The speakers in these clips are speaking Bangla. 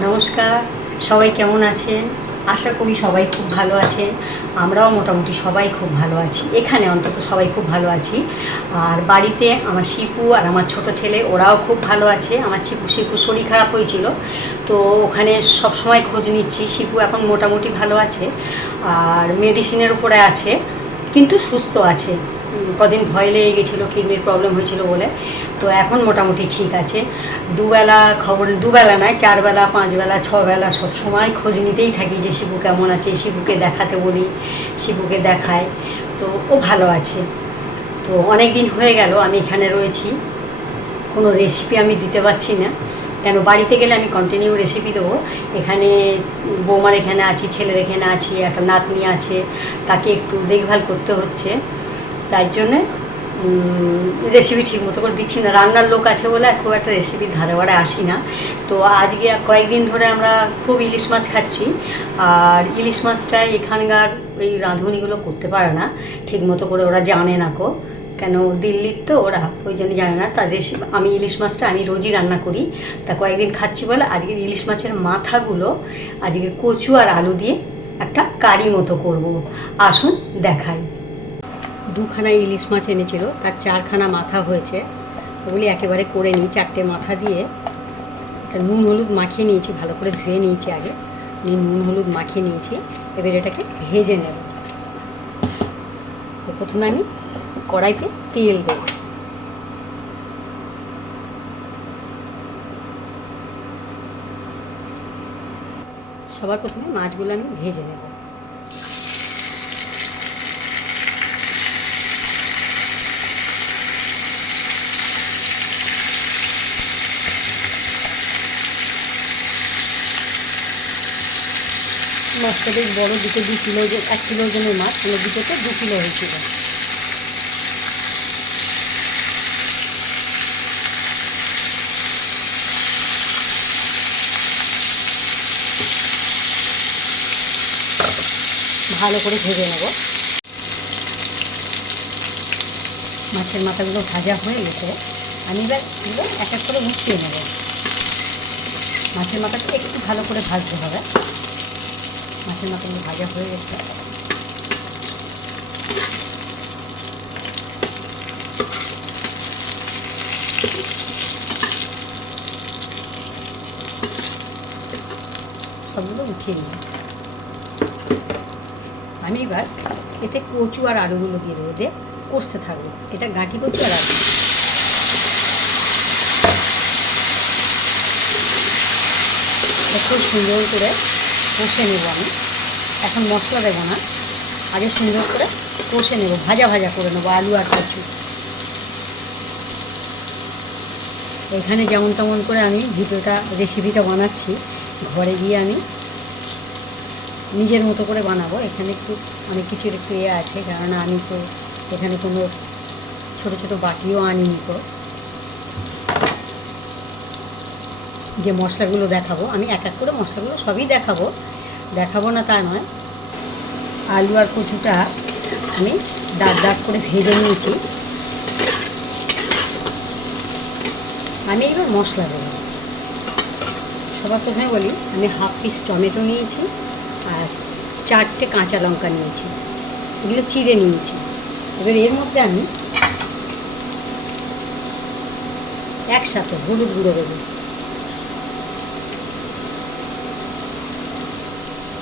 নমস্কার, সবাই কেমন আছেন? আশা করি সবাই খুব ভালো আছেন। আমরাও মোটামুটি সবাই খুব ভালো আছি, এখানে অন্তত সবাই খুব ভালো আছি। আর বাড়িতে আমার শিপু আর আমার ছোট ছেলে ওরাও খুব ভালো আছে। আমার শিপুর শরীর খারাপ হয়েছিল, তো ওখানে সব সময় খোঁজ নিচ্ছি। শিপু এখন মোটামুটি ভালো আছে আর মেডিসিনের উপরে আছে, কিন্তু সুস্থ আছে। কদিন ভয় লেগে গেছিলো, কিডনির প্রবলেম হয়েছিল বলে। তো এখন মোটামুটি ঠিক আছে। দুবেলা খবর, দুবেলা নয়, 4 বেলা 5 বেলা 6 বেলা সব সময় খোঁজ নিতেই থাকি যে শিবু কেমন আছে। শিবুকে দেখাতে বলি, শিবুকে দেখায়, তো ও ভালো আছে। তো অনেক দিন হয়ে গেল আমি এখানে রয়েছি, কোনো রেসিপি আমি দিতে পারছি না। কেন, বাড়িতে গেলে আমি কন্টিনিউ রেসিপি দেবো। এখানে বৌমার এখানে আছি, ছেলের এখানে আছি, একটা নাতনি আছে, তাকে একটু দেখভাল করতে হচ্ছে। তাই জন্যে রেসিপি ঠিক মতো করে দিচ্ছি না। রান্নার লোক আছে বলে খুব একটা রেসিপির ধারে বাড়ে আসি না। তো আজকে কয়েকদিন ধরে আমরা খুব ইলিশ মাছ খাচ্ছি। আর ইলিশ মাছটা এখানকার ওই রাঁধুনিগুলো করতে পারে না ঠিক মতো করে, ওরা জানে না কো। কেন, দিল্লির তো ওরা, ওই জন্য জানে না। তার রেসিপি আমি ইলিশ মাছটা আমি রোজই রান্না করি, তা কয়েকদিন খাচ্ছি বলে আজকে ইলিশ মাছের মাথাগুলো আজকে কচু আর আলু দিয়ে একটা কারি মতো করব। আসুন দেখাই। 2খানা ইলিশ মাছ এনেছিল, তার 4খানা মাথা হয়েছে। তো বলি একেবারে করে নিই। 4টে মাথা দিয়ে একটা নুন হলুদ মাখিয়ে নিয়েছি, ভালো করে ধুয়ে নিয়েছি আগে, নুন হলুদ মাখিয়ে নিয়েছি। এবার এটাকে ভেজে নেব। তো প্রথমে আমি কড়াইতে তেল দেব। সবার প্রথমে মাছগুলো আমি ভেজে নেব। মাছটা বেশ বড়ো, দুটো 2 কিলো, 1 কিলো ওজনের মাছ, মানে দুটোতে 2 কিলো হয়েছিল। ভালো করে ভেজে নেব। মাছের মাথাগুলো ভাজা হয়ে গেছে, আমি এবার এগুলো এক এক করে উঠিয়ে নেব। মাছের মাথাটা একটু ভালো করে ভাজতে হবে। মাছের মাথাগুলো ভাজা হয়ে গেছে। সবগুলো উঠিয়ে নিই। আমি এবার এতে কচু আর আলুগুলো দিয়ে দেবো, দিয়ে কষতে থাকবো। এটা গাঁটি কচু আর আলু। খুব সুন্দর করে কষে নেব আমি। এখন মশলা দেবো না, আগে সুন্দর করে কষে নেব, ভাজা ভাজা করে নেবো আলু আর কচু। এখানে যেমন তেমন করে আমি রেসিপিটা বানাচ্ছি, ঘরে গিয়ে আমি নিজের মতো করে বানাবো। এখানে একটু অনেক কিছুর একটু আছে, কেননা আমি তো এখানে কোনো ছোটো ছোটো বাটিও আনিনি। তো যে মশলাগুলো দেখাবো, আমি এক এক করে মশলাগুলো সবই দেখাবো না তা নয়। আলু আর কচুটা আমি দাগ দাগ করে ভেজে নিয়েছি। আমি এবার মশলা দেবো। সবার প্রথমে বলি, আমি 1/2 পিস টমেটো নিয়েছি আর 4টে কাঁচা লঙ্কা নিয়েছি, এগুলো চিড়ে নিয়েছি। এবার এর মধ্যে আমি একসাথে হলুদ গুঁড়ো দেবো।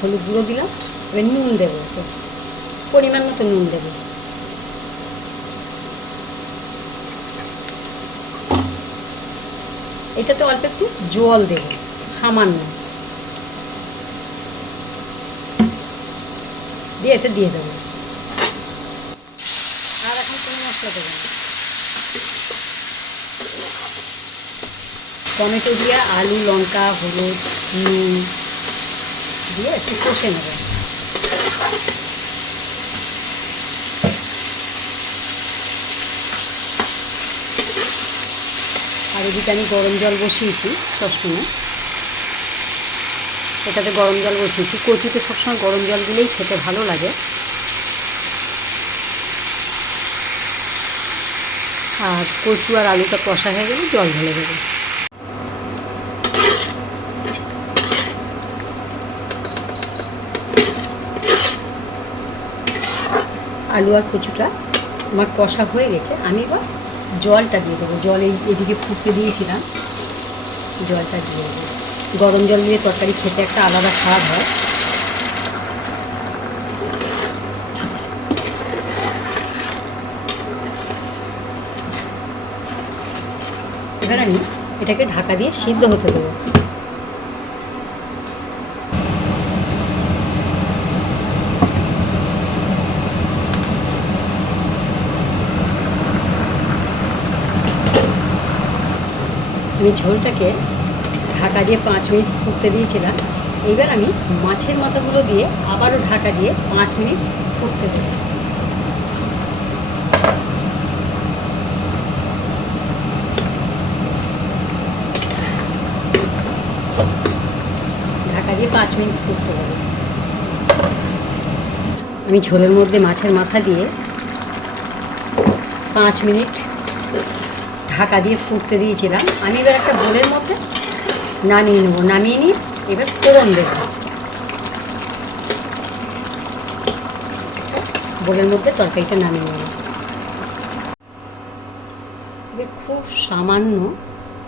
হলুদ গুঁড়ো দিলাম। এবার নুন দেবো, তো পরিমাণ মতো নুন দেবো। এটাতে অল্প একটু জল দেবো, সামান্য, দিয়ে এতে দিয়ে দেবো। আর এখন কোনো মশলা দেবো না। টমেটো দিয়ে আলু, লঙ্কা, হলুদ, নুন দিয়ে একটু কষে নেব। আর এদিকে আমি গরম জল বসিয়েছি সবসময়, এটাতে গরম জল বসিয়েছি। কচুতে সবসময় গরম জল দিলেই খেতে ভালো লাগে। আর কচু আর আলুটা কষা হয়ে গেলে জল ঢেলে দেবো। আলু আর কচুটা আমার কষা হয়ে গেছে। আমি এবার জলটা দিয়ে দেবো। জল এদিকে ফুটতে দিয়েছিলাম, জলটা দিয়ে দেবো। গরম জল দিয়ে তরকারি খেতে একটা আলাদা স্বাদ হয়। এবার আমি এটাকে ঢাকা দিয়ে সিদ্ধ হতে দেবো। আমি ঝোলটাকে ঢাকা দিয়ে 5 মিনিট ফুটতে দিয়েছিলাম। এবার আমি মাছের মাথাগুলো দিয়ে আবারও ঢাকা দিয়ে 5 মিনিট ফুটতে দেবো। ঢাকা দিয়ে 5 মিনিট ফুটতে দেবো। আমি ঝোলের মধ্যে মাছের মাথা দিয়ে 5 মিনিট ঢাকা দিয়ে ফুটতে দিয়েছিলাম। আমি এবার একটা বোলের মধ্যে নামিয়ে নেবো। নামিয়ে নিয়ে এবার ফোড়ন দেবো। বোলের মধ্যে তরকারিটা নামিয়ে নেব। এবার খুব সামান্য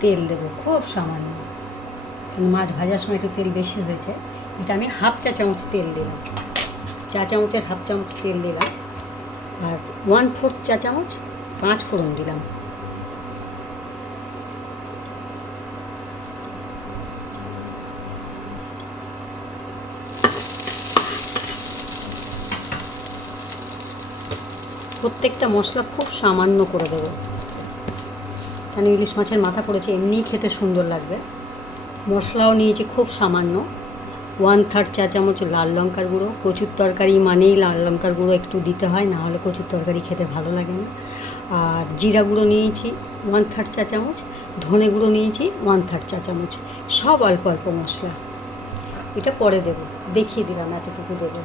তেল দেবো, খুব সামান্য। মাছ ভাজার সময় একটু তেল বেশি হয়েছে। এটা আমি হাফ চা চামচ তেল দিলাম। চা চামচের হাফ চামচ তেল দিলাম। আর 1/4 চা চামচ 5 ফোড়ন দিলাম। প্রত্যেকটা মশলা খুব সামান্য করে দেবো, কেন ইলিশ মাছের মাথা পড়েছে, এমনিই খেতে সুন্দর লাগবে। মশলাও নিয়েছি খুব সামান্য। 1/3 চা চামচ লাল লঙ্কার গুঁড়ো। কচুর তরকারি মানেই লাল লঙ্কার গুঁড়ো একটু দিতে হয়, না হলে কচুর তরকারি খেতে ভালো লাগে না। আর জিরা গুঁড়ো নিয়েছি 1/3 চা চামচ। ধনে গুঁড়ো নিয়েছি 1/3 চা চামচ। সব অল্প অল্প মশলা। এটা পরে দেবো, দেখিয়ে দিলাম এতটুকু দেবো।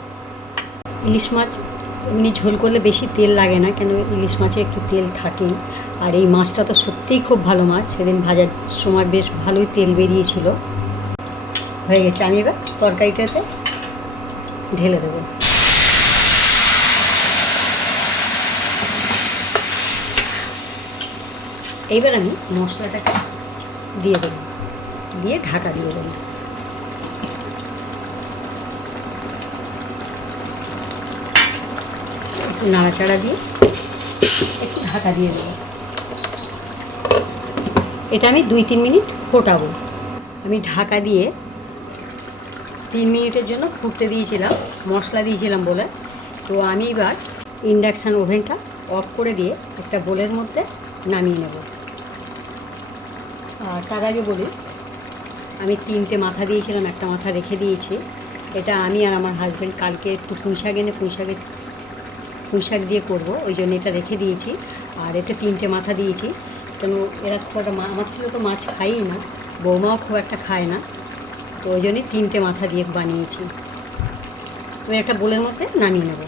ইলিশ মাছ এমনি ঝোল করলে বেশি তেল লাগে না, কেন ইলিশ মাছে একটু তেল থাকেই। আর এই মাছটা তো সত্যিই খুব ভালো মাছ, সেদিন ভাজার সময় বেশ ভালোই তেল বেরিয়েছিল। হয়ে গেছে। আমি এবার তরকারিটাতে ঢেলে দেবো। এইবার আমি মশলাটাকে দিয়ে দেবো, দিয়ে ঢাকা দিয়ে দেবো। একটু নাড়াচাড়া দিয়ে একটু ঢাকা দিয়ে দেবো। এটা আমি 2-3 মিনিট ফোটাবো। আমি ঢাকা দিয়ে 3 মিনিটের জন্য ফুটতে দিয়েছিলাম, মশলা দিয়েছিলাম বলে। তো আমি এবার ইন্ডাকশান ওভেনটা অফ করে দিয়ে একটা বোলের মধ্যে নামিয়ে নেব। আর তার আগে বলি, আমি 3টে মাথা দিয়েছিলাম, একটা মাথা রেখে দিয়েছি। এটা আমি আর আমার হাজব্যান্ড কালকে একটু পুঁইশাক এনে পুঁইশাক দিয়ে করবো, ওই জন্য এটা রেখে দিয়েছি। আর এটা 3টে মাথা দিয়েছি, কেন এরা খুব একটা আমার ছেলে তো মাছ খায়ই না, বৌমাও খুব একটা খায় না, তো ওই জন্যই 3টে মাথা দিয়ে বানিয়েছি। এবার একটা বোলের মধ্যে নামিয়ে নেব।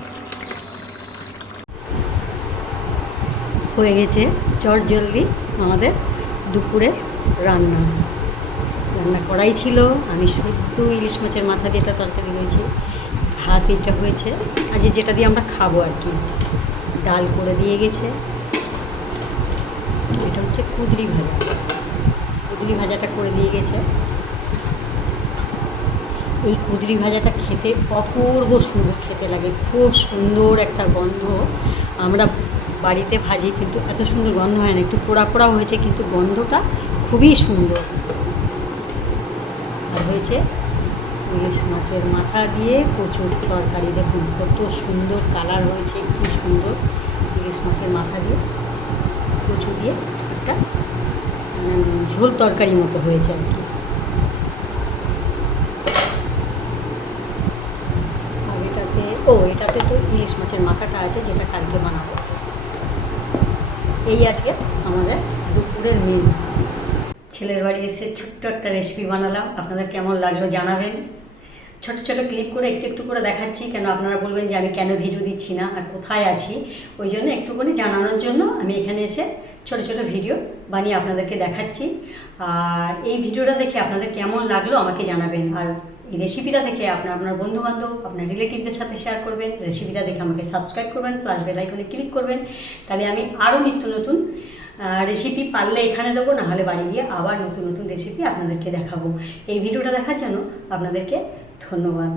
হয়ে গেছে চট জলদি আমাদের দুপুরের রান্না করাই ছিল। আমি শুদ্ধ ইলিশ মাছের মাথা দিয়ে একটা তরকারি হয়েছি, ভাত এটা হয়েছে, আজ যেটা দিয়ে আমরা খাবো আর কি। ডাল করে দিয়ে গেছে। এটা হচ্ছে কুঁদরি ভাজা, কুঁদরি ভাজাটা করে দিয়ে গেছে। এই কুঁদরি ভাজাটা খেতে অপূর্ব সুন্দর খেতে লাগে, খুব সুন্দর একটা গন্ধ। আমরা বাড়িতে ভাজি কিন্তু এত সুন্দর গন্ধ হয় না, একটু পোড়া পোড়াও হয়েছে কিন্তু গন্ধটা খুবই সুন্দর। আর হয়েছে ইলিশ মাছের মাথা দিয়ে কচুর তরকারি। দেখুন কত সুন্দর কালার হয়েছে, কি সুন্দর। ইলিশ মাছের মাথা দিয়ে কচু দিয়ে একটা ঝোল তরকারি মতো হয়েছে আর কি। আর এটাতে তো ইলিশ মাছের মাথাটা আছে, যেটা কালকে বানাবো। এই আজকে আমাদের দুপুরের মেনু। ছেলের বাড়ি এসে ছোট্ট একটা রেসিপি বানালাম, আপনাদের কেমন লাগলো জানাবেন। ছোট ছোট ক্লিপ করে একটু একটু করে দেখাচ্ছি, কেন আপনারা বলবেন যে আমি কেন ভিডিও দিচ্ছি না আর কোথায় আছি, ওই জন্য একটুখানি জানানোর জন্য আমি এখানে এসে ছোট ছোট ভিডিও বানিয়ে আপনাদেরকে দেখাচ্ছি। আর এই ভিডিওটা দেখে আপনাদের কেমন লাগলো আমাকে জানাবেন। আর এই রেসিপিটা দেখে আপনার বন্ধুবান্ধব, আপনার রিলেটিভদের সাথে শেয়ার করবেন। রেসিপিটা দেখে আমাকে সাবস্ক্রাইব করবেন, প্লাস বেল আইকনে ক্লিক করবেন। তাহলে আমি আরও নিত্য নতুন রেসিপি পারলে এখানে দেবো, নাহলে বাড়ি গিয়ে আবার নতুন নতুন রেসিপি আপনাদেরকে দেখাবো। এই ভিডিওটা দেখার জন্য আপনাদেরকে ধন্যবাদ।